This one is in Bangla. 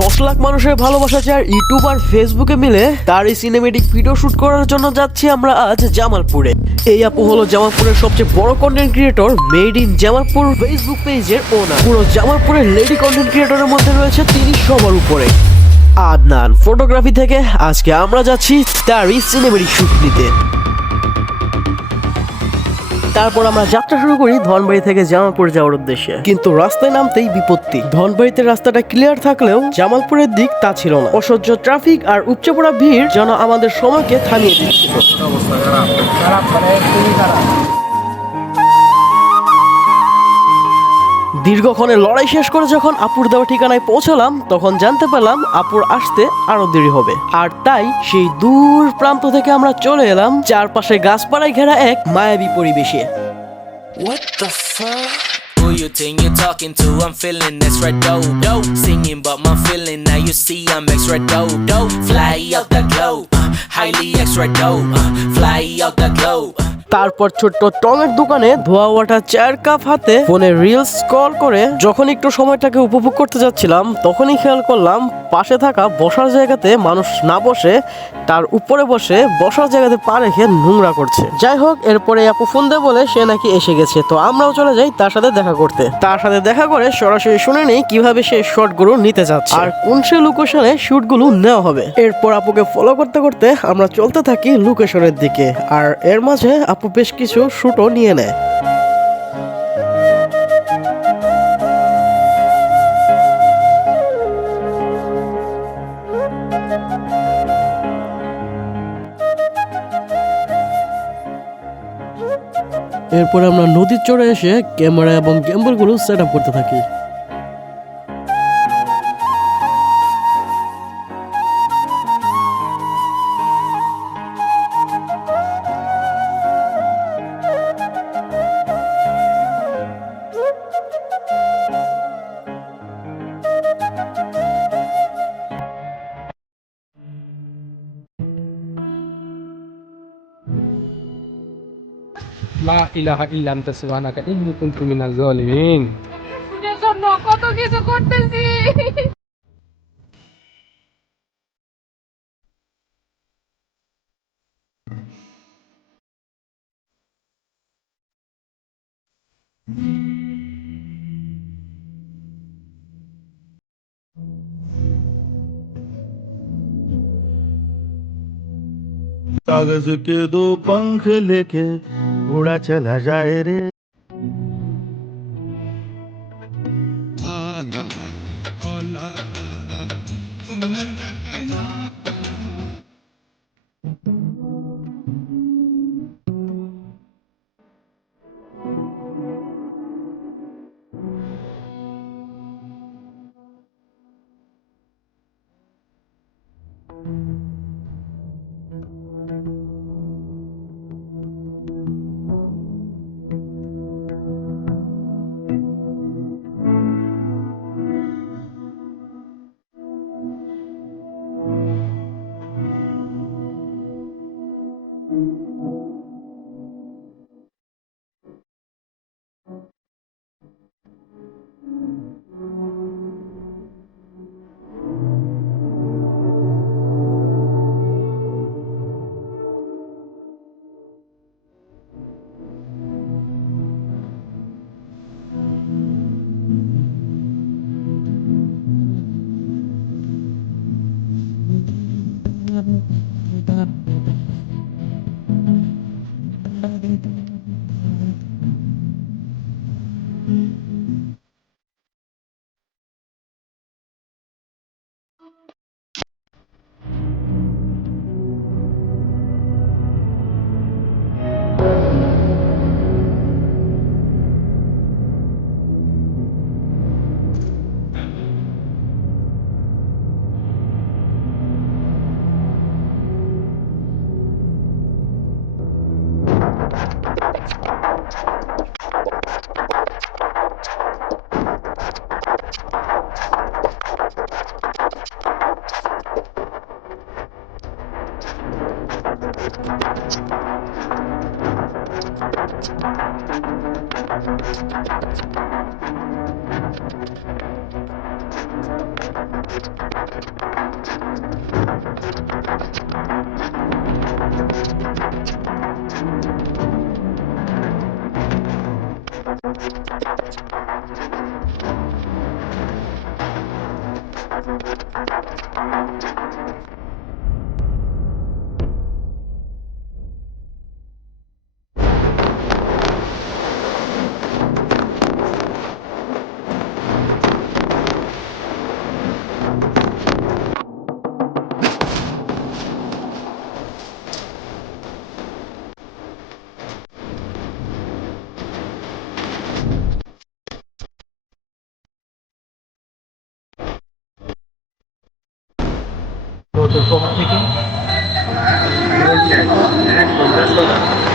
10 লাখ মানুষের ভালোবাসা চায় ইউটিউব আর ফেসবুকে মিলে তার এই সিনেমেটিক ভিডিও শুট করার জন্য যাচ্ছি আমরা আজ জামালপুরে। এই আপু হলো জামালপুরের সবচেয়ে বড় content creator, made in Jamalpur Facebook পেজের ওনার। পুরো জামালপুরের লেডি কন্টেন্ট ক্রিয়েটরের মধ্যে রয়েছে তিনি সবার উপরে। আদনান ফটোগ্রাফি থেকে আজকে আমরা যাচ্ছি তারই সিনেমেটিক শুট নিতে। তারপর আমরা যাত্রা শুরু করি ধনবাড়ি থেকে জামালপুর যাওয়ার উদ্দেশ্যে, কিন্তু রাস্তায় নামতেই বিপত্তি। ধনবাড়িতে রাস্তাটা ক্লিয়ার থাকলেও জামালপুরের দিক তা ছিল না। অসহ্য ট্রাফিক আর উপচে পড়া ভিড় যেন আমাদের সময়কে থামিয়ে দিচ্ছিল। দীর্ঘক্ষণের লড়াই শেষ করে যখন আপুর দেওয়া ঠিকানায় পৌঁছালাম, তখন জানতে পারলাম আপুর আসতে আরো দেরি হবে। আর তাই সেই দূর প্রান্ত থেকে আমরা চলে এলাম চারপাশে গাছপালায় ঘেরা এক মায়াবী পরিবেশে। What the fuck? Who you think you're talking to? I'm feeling extra dope, dope. Singing but my feeling, now you see I'm extra dope, dope. Fly out the globe, highly extra dope. Fly out the globe. তারপর ছোট্ট টঙের দোকানে ধোয়া ওঠা 4 কাপ হাতে ফোনে রিলস স্ক্রল করে যখন একটু সময়টাকে উপভোগ করতে যাচ্ছিলাম, তখনই খেয়াল করলাম পাশে থাকা বসার জায়গাতে মানুষ না বসে তার উপরে বসে বসার জায়গাতে পা রেখে নোংরা করছে। যাই হোক, এরপরে আপু ফোন দিয়ে বলে সে নাকি এসে গেছে, তো আমরাও চলে যাই তার সাথে দেখা করতে। তার সাথে দেখা করে সরাসরি শুনে নেই কিভাবে সে শটগুলো নিতে যাচ্ছে আর কোন সে লোকেশনে শুটগুলো নেওয়া হবে। এরপর আপুকে ফলো করতে করতে আমরা চলতে থাকি লোকেশনের দিকে, আর এর মাঝে আপু বেশ কিছু শুটও নিয়ে নেয়। এরপরে আমরা নদীর চড়ে এসে ক্যামেরা এবং গ্যাম্বলগুলো সেট আপ করতে থাকি। লা ইলাহা ইল্লা আনতা সুবহানাকা ইন্নী কুনতু মিনাজ জালিমিন। এর জন্য কত কিছু করতেছি। कागज के दो पंख लेके उड़ा चला जाए रे। তো তোমার থেকে একদম ব্যস্ত